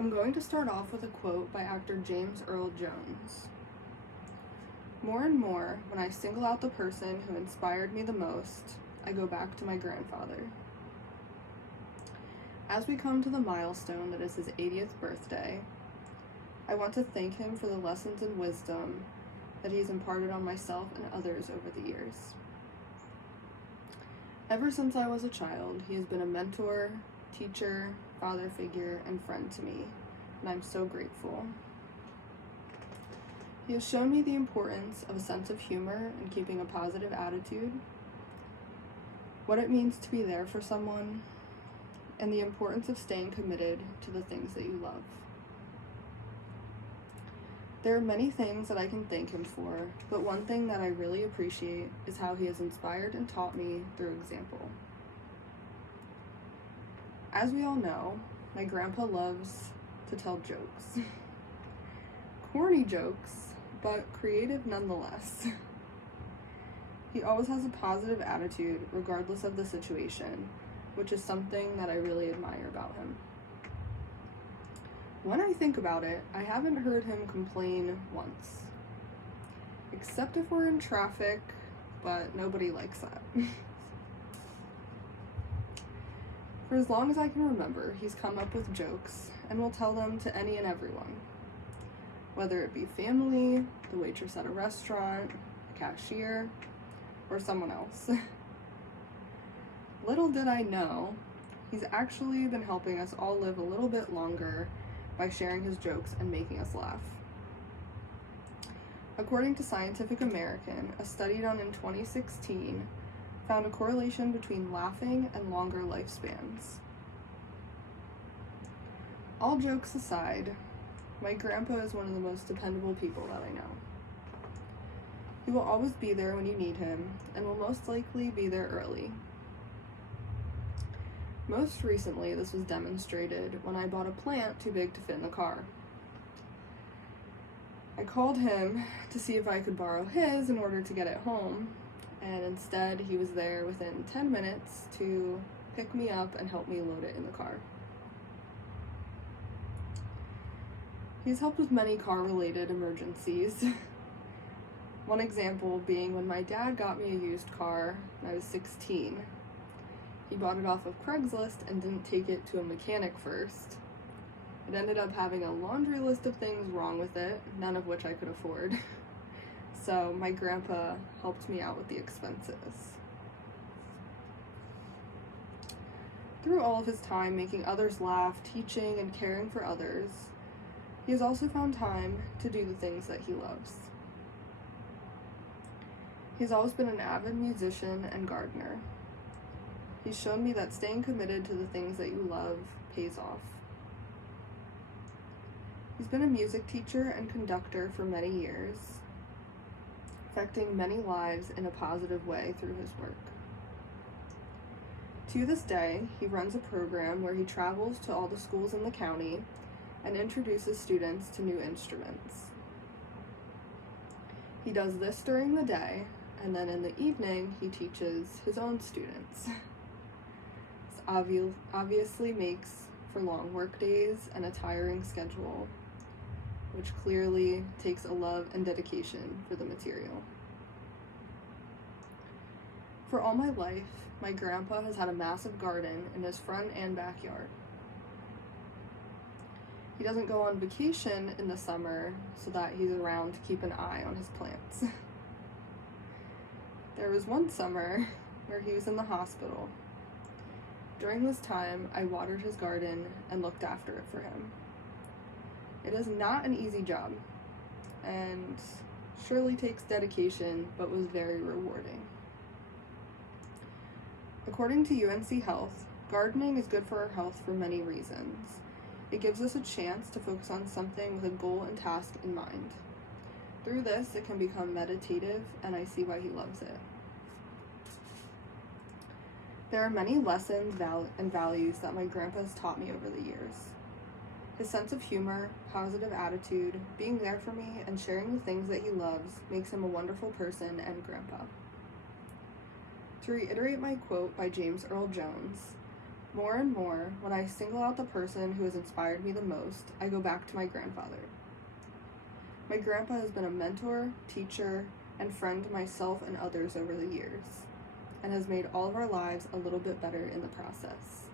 I'm going to start off with a quote by actor James Earl Jones. More and more, when I single out the person who inspired me the most, I go back to my grandfather. As we come to the milestone that is his 80th birthday, I want to thank him for the lessons and wisdom that he's imparted on myself and others over the years. Ever since I was a child, he has been a mentor, teacher, father figure, and friend to me, and I'm so grateful. He has shown me the importance of a sense of humor and keeping a positive attitude, what it means to be there for someone, and the importance of staying committed to the things that you love. There are many things that I can thank him for, but one thing that I really appreciate is how he has inspired and taught me through example. As we all know, my grandpa loves to tell jokes. Corny jokes, but creative nonetheless. He always has a positive attitude regardless of the situation, which is something that I really admire about him. When I think about it, I haven't heard him complain once. Except if we're in traffic, but nobody likes that. For as long as I can remember, he's come up with jokes and will tell them to any and everyone. Whether it be family, the waitress at a restaurant, a cashier, or someone else. Little did I know, he's actually been helping us all live a little bit longer by sharing his jokes and making us laugh. According to Scientific American, a study done in 2016 found a correlation between laughing and longer lifespans. All jokes aside, my grandpa is one of the most dependable people that I know. He will always be there when you need him, and will most likely be there early. Most recently, this was demonstrated when I bought a plant too big to fit in the car. I called him to see if I could borrow his in order to get it home, and instead he was there within 10 minutes to pick me up and help me load it in the car. He's helped with many car-related emergencies. One example being when my dad got me a used car when I was 16. He bought it off of Craigslist and didn't take it to a mechanic first. It ended up having a laundry list of things wrong with it, none of which I could afford. So my grandpa helped me out with the expenses. Through all of his time making others laugh, teaching, and caring for others, he has also found time to do the things that he loves. He's always been an avid musician and gardener. He's shown me that staying committed to the things that you love pays off. He's been a music teacher and conductor for many years, affecting many lives in a positive way through his work. To this day, he runs a program where he travels to all the schools in the county and introduces students to new instruments. He does this during the day, and then in the evening, he teaches his own students. This obviously makes for long work days and a tiring schedule, which clearly takes a love and dedication for the material. For all my life, my grandpa has had a massive garden in his front and backyard. He doesn't go on vacation in the summer so that he's around to keep an eye on his plants. There was one summer where he was in the hospital. During this time, I watered his garden and looked after it for him. It is not an easy job, and surely takes dedication, but was very rewarding. According to UNC Health, gardening is good for our health for many reasons. It gives us a chance to focus on something with a goal and task in mind. Through this, it can become meditative, and I see why he loves it. There are many lessons and values that my grandpa has taught me over the years. His sense of humor, positive attitude, being there for me, and sharing the things that he loves makes him a wonderful person and grandpa. To reiterate my quote by James Earl Jones, More and more, when I single out the person who has inspired me the most, I go back to my grandfather. My grandpa has been a mentor, teacher, and friend to myself and others over the years, and has made all of our lives a little bit better in the process.